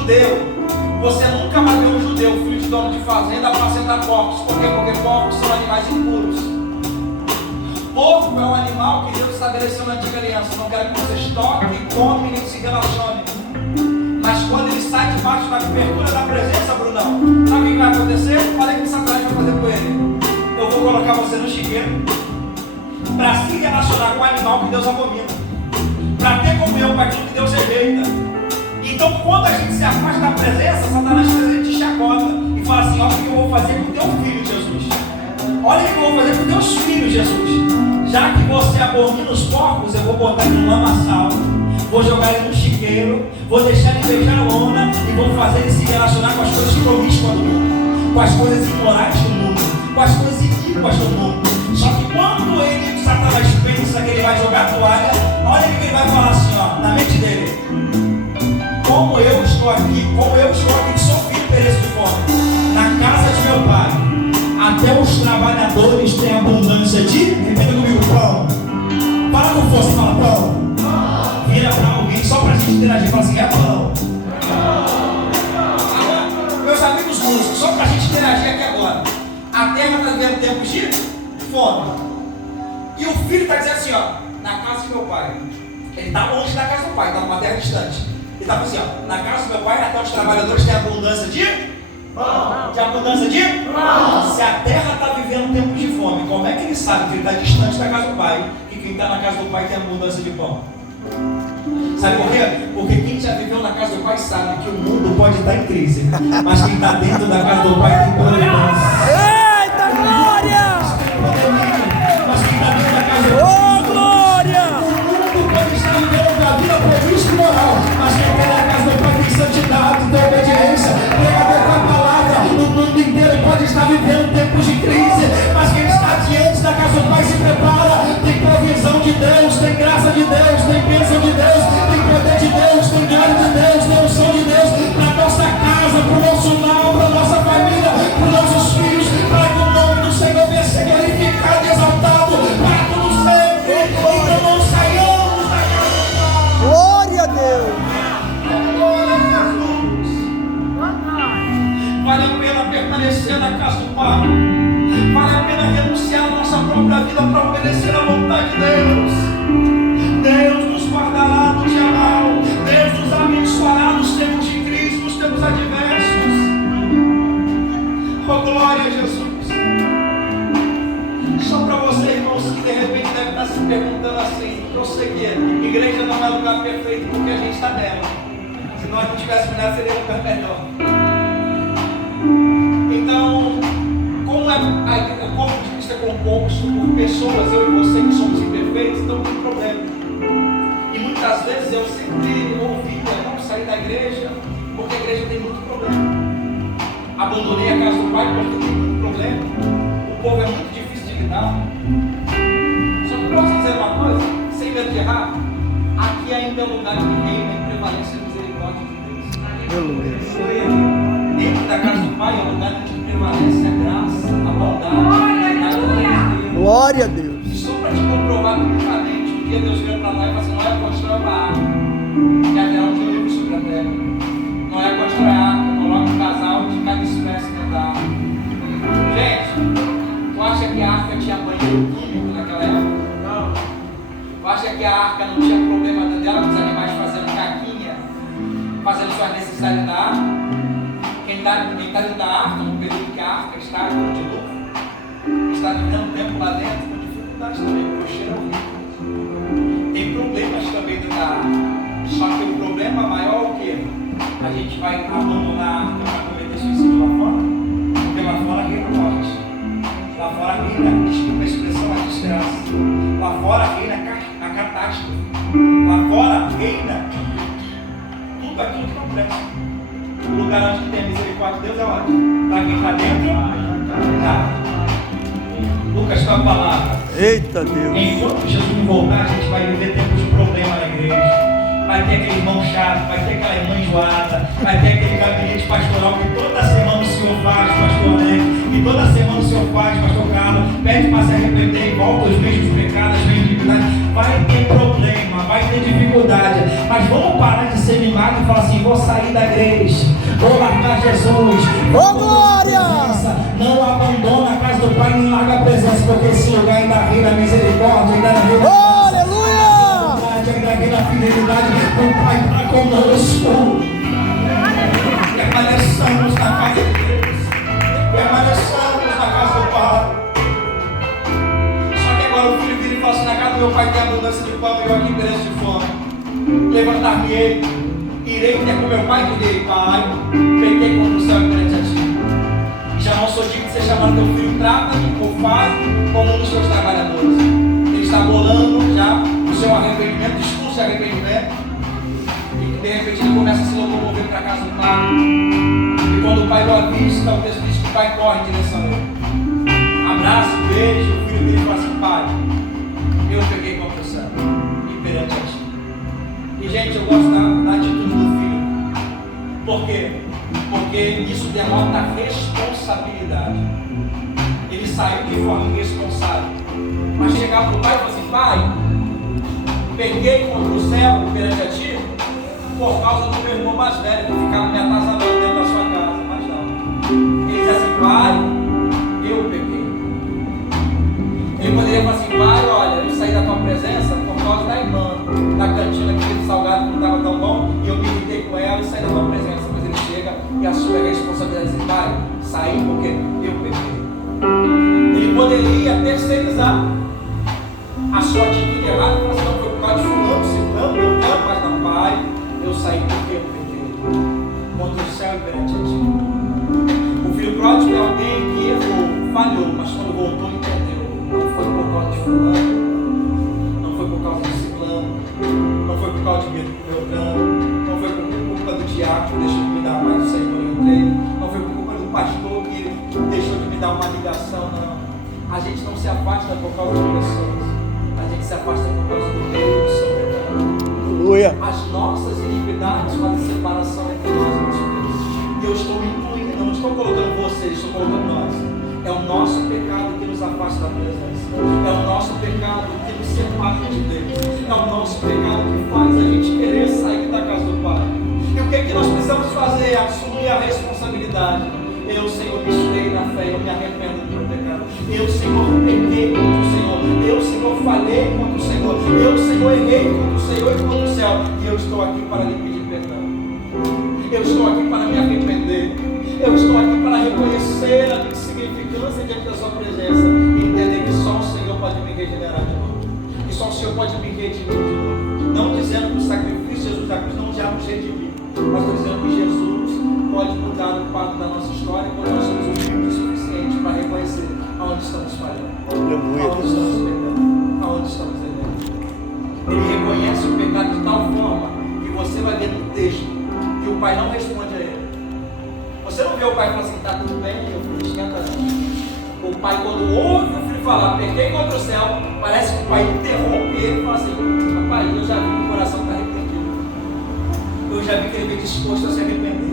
judeu, você nunca vai ver um judeu, filho de dono de fazenda, apacentar porcos. Por quê? Porque porcos são animais impuros. Porco é um animal que Deus estabeleceu na antiga aliança. Não quero que vocês toquem, comem, nem se relacionem. Mas quando ele sai debaixo da cobertura da presença, Brunão, sabe o que vai acontecer? Olha o que Satanás vai fazer com ele. Eu vou colocar você no chiqueiro para se relacionar com o animal que Deus abomina, para ter comunhão com aquilo que Deus rejeita. Então, quando a gente se afasta da presença, Satanás te chacota e fala assim: olha o que eu vou fazer com o teu filho, Jesus. Olha o que eu vou fazer com os teus filhos, Jesus. Já que você abomina os porcos, eu vou botar ele no lamaçal, vou jogar ele no chiqueiro, vou deixar ele beijar a lona e vou fazer ele se relacionar com as coisas promíscuas do mundo, com as coisas imorais do mundo, com as coisas iníquas do mundo. Só que quando ele, Satanás, pensa que ele vai jogar a toalha, olha o que ele vai falar assim, ó, na mente dele: como eu estou aqui que sou filho, pereço de fome, na casa de meu pai, até os trabalhadores têm abundância de, repita comigo, pão. Fala com força, fala pão. Vira para alguém só para a gente interagir, fala assim: é pão. Agora, meus amigos músicos, só para a gente interagir aqui agora, a terra está vivendo tempos de fome, e o filho está dizendo assim, ó, na casa de meu pai. Ele está longe da casa do pai, está numa terra distante. Ele estava assim, ó, na casa do meu pai, até os trabalhadores têm abundância de pão. De abundância de pão. Se a terra está vivendo tempos de fome, como é que ele sabe que ele está distante da casa do pai, e quem está na casa do pai tem abundância de pão? Sabe por quê? Porque quem já viveu na casa do pai sabe que o mundo pode estar em crise, mas quem está dentro da casa do pai tem abundância. Eita glória! Mas quem está dentro da casa do pai, Ô glória! o mundo pode estar vivendo a vida prevista e moral, mas quem está na casa do pai tem santidade, tem obediência, pregador com a palavra. O mundo inteiro pode estar vivendo tempos de crise, mas quem está diante da casa do pai se prepara. Tem provisão de Deus, tem graça de Deus, tem bênção de Deus, tem poder de Deus, tem glória de Deus, tem unção de Deus para nossa casa, para o nosso lar, para a nossa família, para os nossos filhos, para que o nome do Senhor venha ser glorificado e exaltado para todo sempre. Então não saiamos da casa do Pai. Glória a Deus! Glória a Jesus. Vale a pena permanecer na casa do Pai. Vale a pena renunciar a nossa própria vida para obedecer à vontade de Deus. Deus nos guardará no dia mal. Deus nos abençoará nos tempos de crise, nos tempos adversos. Oh, glória a Jesus. Só para você, irmãos, que de repente deve estar se perguntando assim: eu sei que igreja não é lugar perfeito porque a gente está nela. Se nós não tivéssemos nela, seria um lugar melhor. Então, como o corpo de Cristo é composto por pessoas, eu e você que somos imperfeitos, então tem problema. E muitas vezes eu sempre ouvi: eu não saí da igreja porque a igreja tem muito problema. Abandonei a casa do Pai porque tem muito problema. O povo é muito difícil de lidar. Só que posso dizer uma coisa, sem medo de errar: aqui ainda é um lugar que reina e prevalece a misericórdia de Deus. Dentro da casa do Pai é um lugar que prevalece a graça, a bondade, Glória a Deus! E só para te comprovar publicamente, um dia Deus veio para lá e falou assim: não é constrói uma arca, que haverá um dilúvio sobre a terra. Não é constrói a arca, coloca um casal de cada espécie dentro da arca. Gente, tu acha que a arca tinha banheiro químico naquela época? Não. Tu acha que a arca não tinha problema dela com os animais fazendo caquinha, fazendo suas necessidades da arca? Quem está dentro da arca, no período que a arca está no dilúvio, está vivendo tempo lá dentro com dificuldades também, porque o cheiro é horrível. Tem problemas também dentro da arca. Só que o problema maior é o quê? A gente vai abandonar a arca para cometer suicídio lá fora, porque lá fora reina a morte. Lá fora reina, desculpa a expressão, a desgraça. Lá fora reina a catástrofe. Lá fora reina tudo aquilo que não presta. O lugar onde tem a misericórdia de Deus é onde? Para quem está dentro, tá. Lucas, com a palavra. Eita Deus! Enquanto Jesus voltar, a gente vai viver tempos de problema na igreja. Vai ter aquele irmão chato, vai ter aquela irmã enjoada, vai ter aquele gabinete pastoral que toda semana o Senhor faz, pastor Alex, e toda semana o Senhor faz, pastor Carlos, pede para se arrepender e volta os mesmos pecados, as mesmas dificuldades. Vai ter problema, vai ter dificuldade, mas vamos parar de ser semi-mago e fala assim: vou sair da igreja, vou largar Jesus. Ô, glória! Não abandona a casa do Pai, nem larga a presença, porque esse lugar ainda ri na misericórdia, ainda ri na ainda ri na fidelidade do Pai para conosco. Permaneçamos na casa de Deus, permaneçamos na casa do Pai. Só que agora o filho vira e fala assim: na casa do meu pai tem abundância de pão e eu aqui pereço de fome. Levantar-me-ei, irei ter com meu pai e direi: Pai, pequei contra o céu e perante a ti. E já não sou digno de ser chamado teu filho. Trata-me por pai como um dos seus trabalhadores. Ele está bolando já o seu arrependimento, discurso de arrependimento. E de repente ele começa a se locomover para a casa do pai. E quando o pai o avista, o texto diz que o pai corre em direção a ele. Abraço, beijo, o filho dele fala assim: Pai, eu peguei contra o céu e perante a ti. E gente, eu gosto da atitude do filho. Por quê? Porque isso denota responsabilidade. Ele saiu de forma irresponsável. Mas chegava para o pai e falava assim: Pai, peguei contra o céu perante a ti por causa do meu irmão mais velho que ficava me atazanando dentro da sua casa. Mas não. Ele diz assim: Pai, eu peguei. Ele poderia falar assim: Pai, olha, eu saí da tua presença por causa da irmã, da cantina que fez salgado que não estava tão bom, e eu me irritei com ela e saí da tua presença. Mas ele chega e assume a responsabilidade de dizer: Pai, saí porque eu peguei. Ele poderia terceirizar a sua atitude errada e falar assim: não, foi por causa de fulano, ciclano, eu quero, mas não. Pai, eu saí porque eu peguei contra o céu e perante a ti. O filho pródigo é alguém que errou, falhou, mas quando voltou entendeu. Não foi por causa de fulano, não foi por causa de ciclano, não foi por causa de Beltrano, não foi por culpa do diácono que deixou de me dar a paz do Senhor, eu entrei, não foi por culpa do pastor que deixou de me dar uma ligação, não. A gente não se afasta por causa de pessoas, a gente se afasta por causa do Deus soberano. Aleluia. As nossas iniquidades fazem separação entre nós e Deus. E eu estou incluindo, não estou colocando vocês, estou colocando nós. É o nosso pecado que nos afasta da presença. É o nosso pecado que nos separa de Deus. É o nosso pecado que faz a gente querer sair da casa do Pai. E o que é que nós precisamos fazer? Assumir a responsabilidade. Eu, Senhor, me estirei na fé, eu me arrependo do meu pecado. Eu, Senhor, pequei contra o Senhor. Eu, Senhor, falhei contra o Senhor. Eu, Senhor, errei contra o Senhor e contra o céu. E eu estou aqui para lhe pedir perdão. Eu estou aqui para me arrepender. Eu estou aqui para reconhecer a minha insignificância diante da sua presença e entender que só o Senhor pode me regenerar de novo. Que só o Senhor pode me redimir de novo. Não dizendo que o sacrifício de Jesus da cruz não já nos redimiu, mas estou dizendo que Jesus pode mudar o quadro da nossa história quando nós somos humildes o suficiente para reconhecer aonde estamos falhando, aonde estamos pecando, aonde estamos errando. Ele reconhece o pecado de tal forma que você vai ver no texto que o pai não responde a ele. Você não vê o pai falando assim: está tudo bem, eu fui esquenta não. O pai, quando ouve o filho falar, peguei contra o céu, parece que o pai interrompe ele e fala assim: papai, eu já vi que o coração está arrependido. Eu já vi que ele veio disposto a se arrepender.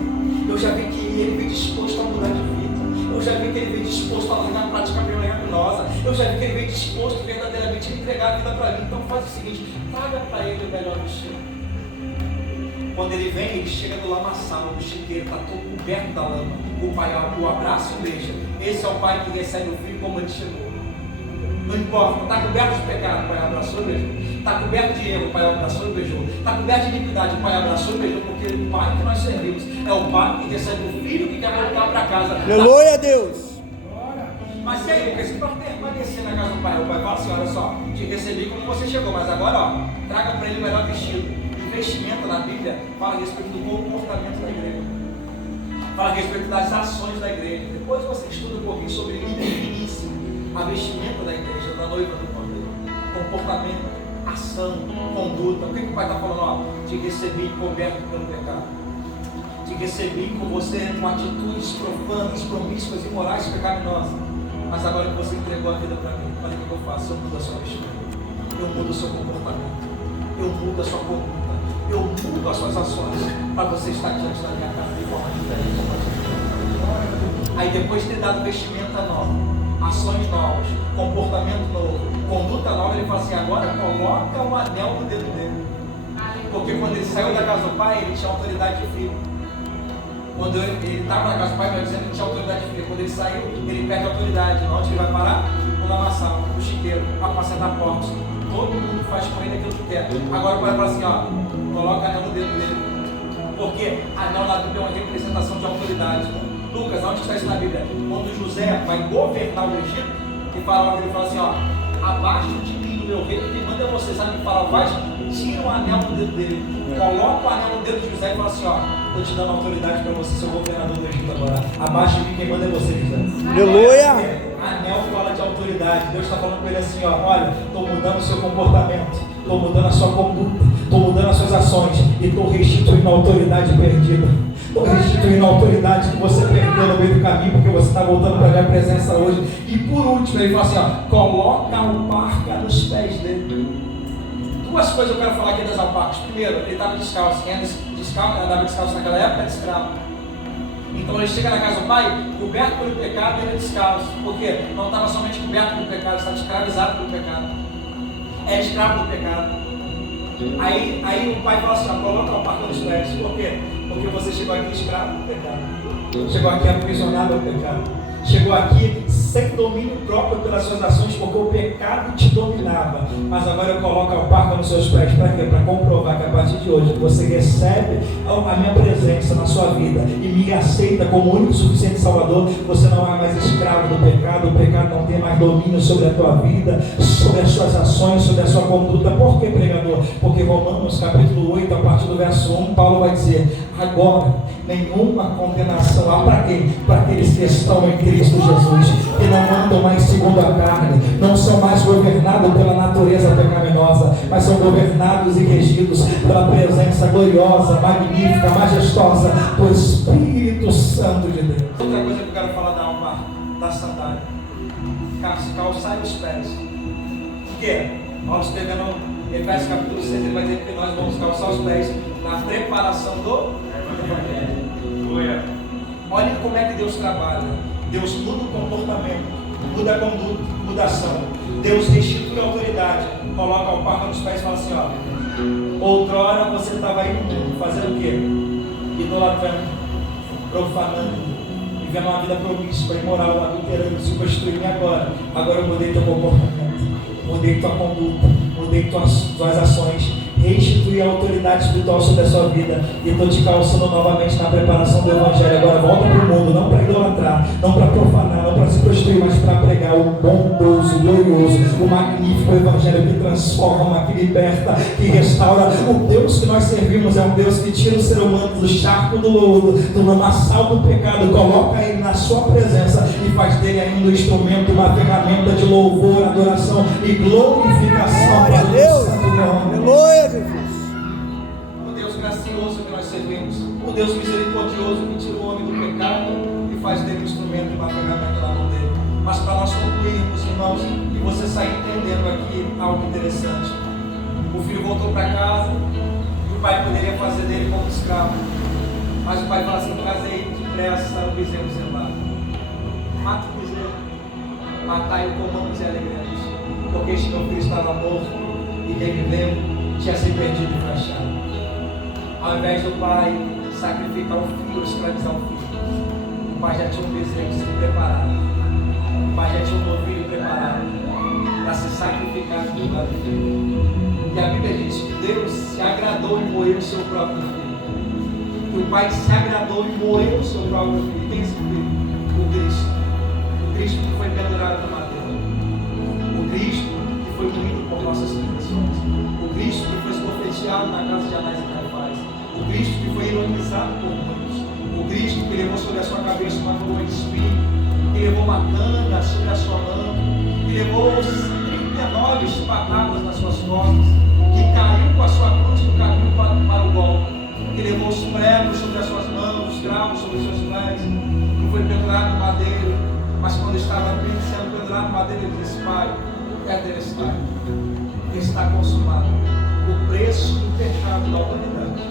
Eu já vi que ele veio disposto a mudar de vida. Eu já vi que ele veio disposto a largar a prática pecaminosa. Eu já vi que ele veio disposto verdadeiramente a entregar a vida para mim. Então faz o seguinte: traga para ele o melhor vestido. Quando ele vem, ele chega do lamaçal, do chiqueiro, está todo coberto da lama. O pai o abraça e beija. Esse é o pai que recebe o filho como ele chegou. Não importa, está coberto de pecado, o pai abraçou e beijou. Está coberto de erro, o pai abraçou e beijou. Está coberto de iniquidade, o pai abraçou e beijou, porque o pai que nós servimos é o pai que recebe o filho que quer voltar para casa. Aleluia a Deus. Mas e aí, Lucas, para permanecer na casa do pai, o pai fala assim: olha só, te recebi como você chegou, mas agora, ó, traga para ele o melhor vestido. Vestimenta na Bíblia fala a respeito do comportamento da igreja, fala a respeito das ações da igreja. Depois você estuda um pouquinho sobre início, a vestimenta da igreja, da noiva do Cordeiro, comportamento, ação, conduta. O que o pai está falando? Ó, te recebi coberto pelo pecado, te recebi com você com atitudes profanas, promíscuas, imorais, pecaminosas, mas agora que você entregou a vida para mim, olha o que eu faço: eu mudo a sua vestimenta, eu mudo o seu comportamento, eu mudo a sua conduta, eu mudo as suas ações para você estar diante da minha casa de forma diferente. Aí depois de ter dado vestimenta nova, ações novas, comportamento novo, conduta nova, ele fala assim: agora coloca o anel no dedo dele. Porque quando ele saiu da casa do pai, ele tinha autoridade de filho. Quando ele estava na casa do pai, ele tinha autoridade de filho. Quando ele saiu, ele perde a autoridade. Onde ele vai parar? No lamaçal, no chiqueiro, para apacentar porcos. Todo mundo faz com ele aquilo que quer. Agora o pai fala assim, ó, coloca anel no dedo dele. Porque anel na Bíblia é uma representação de autoridade. Lucas, onde está isso na Bíblia? Quando José vai governar o Egito, ele fala assim, ó, abaixo de mim, do meu rei, quem manda é você, sabe? Ele fala, vai, tira o anel do dedo dele, coloca o anel no dedo de José e fala assim, ó, estou te dando autoridade para você ser o governador do Egito agora. Abaixo de mim, quem manda é você, José. Aleluia! Anel fala de autoridade. Deus está falando com ele assim, ó, olha, estou mudando o seu comportamento, estou mudando a sua conduta, estou mudando as suas ações e estou restituindo a autoridade perdida. Estou restituindo a autoridade que você perdeu no meio do caminho, porque você está voltando para a minha presença hoje. E por último, ele fala assim, ó, coloca o parca nos pés dele. Duas coisas eu quero falar aqui das alpacas. Primeiro, ele estava descalço. Quem andava descalço naquela época era escravo. Então ele chega na casa do pai, coberto pelo pecado, ele é descalço. Por quê? Não estava somente coberto pelo pecado, estava escravizado pelo pecado. É escravo do pecado. Aí o pai fala assim, ó, coloca o parca nos pés. Por quê? Porque você chegou aqui escravo do pecado. Chegou aqui aprisionado ao pecado. Chegou aqui sem domínio próprio pelas suas ações, porque o pecado te dominava. Mas agora eu coloco a parca nos seus pés. Para quê? Para comprovar que a partir de hoje você recebe a minha presença na sua vida e me aceita como único e suficiente Salvador. Você não é mais escravo do pecado. O pecado não tem mais domínio sobre a tua vida, sobre as suas ações, sobre a sua conduta. Por que, pregador? Porque Romanos capítulo 8, a partir do verso 1, Paulo vai dizer, agora nenhuma condenação há para quem? Para aqueles que estão em Cristo Jesus, que não andam mais segundo a carne, não são mais governados pela natureza pecaminosa, mas são governados e regidos pela presença gloriosa, magnífica, majestosa do Espírito Santo de Deus. Outra coisa que eu quero falar da alma, da sandália, calçar os pés. Por quê? Paulo escrevendo Efésios capítulo 6, ele vai dizer que nós vamos calçar os pés na preparação do Evangelho. Olha como é que Deus trabalha. Deus muda o comportamento, muda a conduta, muda a ação. Deus restitui a autoridade, coloca o parca nos pés e fala assim, ó, outrora você estava aí no mundo, fazendo o quê? Idolatrando, profanando, vivendo uma vida promíscua, imoral, adulterando, se prostituindo. Agora eu mudei teu comportamento, mudei tua conduta, mudei tuas ações, restituir a autoridade espiritual sobre a sua vida e estou te calçando novamente na preparação do Evangelho. Agora volta para o mundo, não para idolatrar, não para profanar, não para se prostituir, mas para pregar o bondoso, glorioso, o magnífico Evangelho que transforma, que liberta, que restaura. O Deus que nós servimos é um Deus que tira o ser humano do charco do lodo, do lamaçal do pecado, coloca ele na sua presença e faz dele ainda um instrumento, uma ferramenta de louvor, adoração e glorificação para Deus. Aleluia, Jesus. O Deus gracioso que nós servimos, o Deus misericordioso que tira o homem do pecado e faz dele um instrumento e uma ferramenta na mão dele. Mas para nós concluirmos, irmãos, e você sair entendendo aqui algo interessante, o filho voltou para casa e o pai poderia fazer dele como escravo, mas o pai fala assim, trazei depressa o bezerro cevado, mata o bezerro, matai o comamos e alegremos, porque este meu filho estava morto e revivendo, tinha se perdido e crachado. Ao invés do pai sacrificar o filho ou escravizar o filho, o pai já tinha um bezerro preparado, o pai já tinha um novilho preparado para se sacrificar no lugar do filho. E a Bíblia diz que Deus se agradou em moer o seu próprio filho, que o pai se agradou em moer o seu próprio filho. Quem é esse filho? O Cristo que foi pendurado no madeiro, o Cristo que foi moído por nossas transgressões, o Cristo que foi esbofeteado na casa de Anás e Caifás, o Cristo que foi ironizado por muitos, o Cristo que levou sobre a sua cabeça uma coroa de espinho, que levou uma cana sobre a sua mão, que levou 39 espadadas nas suas costas, que caiu com a sua cruz no caminho para o golpe, que levou os pregos sobre as suas mãos, os cravos sobre os seus pés, que foi pendurado no madeiro, mas quando estava sendo pendurado no madeiro, ele disse: Pai, está consumado. O preço do pecado da humanidade,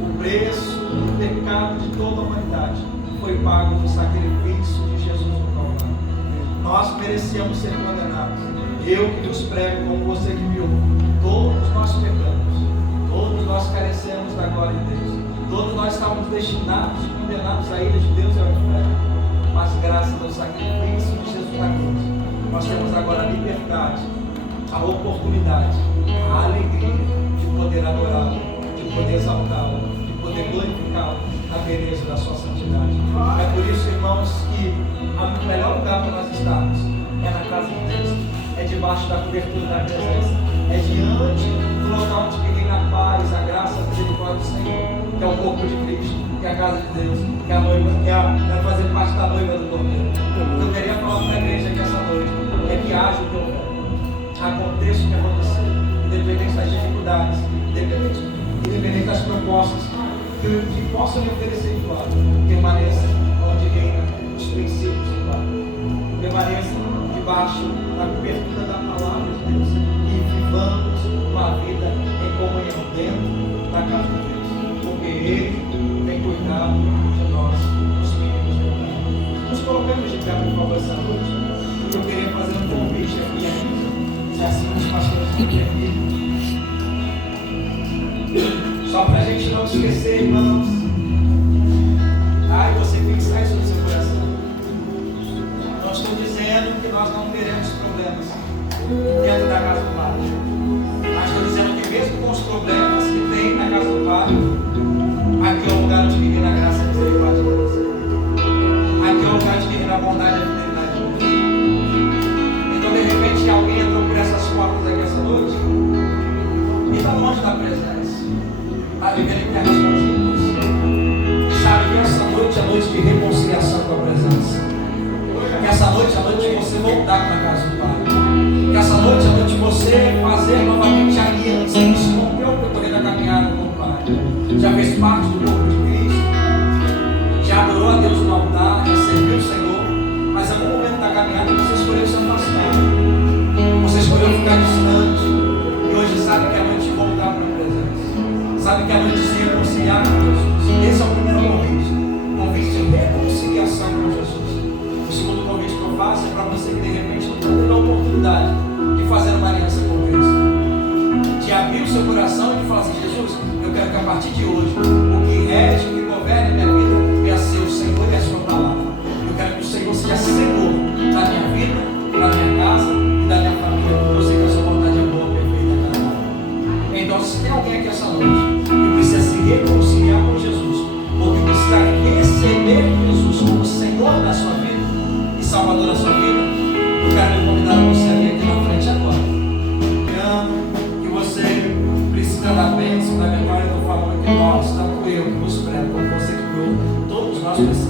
o preço do pecado de toda a humanidade foi pago no sacrifício de Jesus no Calvário. Nós merecíamos ser condenados. Eu que vos prego, como você que me ouve, todos nós pecamos, todos nós de Deus. Todos nós estávamos destinados, condenados à ira de Deus e ao inferno. Mas graças ao sacrifício de Jesus na cruz, nós temos agora a liberdade, a oportunidade, a alegria de poder adorá-lo, de poder exaltá-lo, de poder glorificá-lo na beleza da sua santidade. É por isso, irmãos, que o melhor lugar para nós estarmos é na casa de Deus, é debaixo da cobertura da presença, é diante do local onde reina a paz, a graça, a misericórdia do Senhor, que é o corpo de Cristo, que é a casa de Deus, que é a noiva, que é fazer parte da noiva do Cordeiro. Eu queria falar para a igreja aqui essa noite, é que haja o que houver, aconteça o que acontecer, independente das dificuldades, independente das propostas que possam lhe oferecer de lado, permaneça onde reina os princípios de lado, permaneça debaixo da cobertura da palavra de Deus e vivamos uma vida em comunhão dentro da casa de Deus, porque Ele tem cuidado de nós, os meninos de Deus. Nos colocamos de pé, por favor, essa noite. Eu queria fazer um convite aqui ainda, se assim os pastores estão aqui. Só para a gente não esquecer, irmãos. E você fixar isso no seu coração. Não estou dizendo que nós não teremos problemas dentro da casa do Pai. Mas estou dizendo que mesmo com os problemas que tem na casa do Pai, aqui é o lugar onde vive a graça e a misericórdia de Deus. Aqui é o lugar onde vive a bondade e a fidelidade de Deus. Então, de repente, alguém entrou por essas portas aqui essa noite e está longe da presença. Está vivendo em terras longínquas. E sabe que essa noite é a noite de reconciliação com a presença. Que essa noite é a noite de você voltar para a casa do Pai. Que essa noite é a noite de você fazer novamente a aliança. Isso rompeu o percorrer da caminhada com o Pai. Já fez parte do corpo de Cristo. Já adorou a Deus no altar. Já serviu o Senhor. Mas em algum momento da caminhada você escolheu se afastar. Você escolheu ficar distante. E hoje sabe que é a noite de voltar para a presença. Sabe que é a noite de se reconciliar com Jesus. Esse é o primeiro convite. Convite de reconciliação com Jesus. O segundo convite que eu faço é para você que de repente não está tendo a oportunidade de fazer uma aliança com Cristo. De abrir o seu coração e de falar assim: Jesus, eu quero que a partir de hoje o que rege, o que governe minha vida venha ser o Senhor e a sua palavra. Eu quero que o Senhor seja Senhor da minha vida, da minha casa e da minha família. Eu sei que a sua vontade é boa, perfeita e agradável. Então, se tem alguém aqui essa noite que precisa se reconciliar com Jesus, ou que precisa receber Jesus como Senhor da sua vida e Salvador da sua vida, eu quero lhe convidar a você a vir aqui na frente agora. Que você precisa da bênção, da memória do favor que nós, tanto eu que nos prego, como você que eu, todos nós precisamos.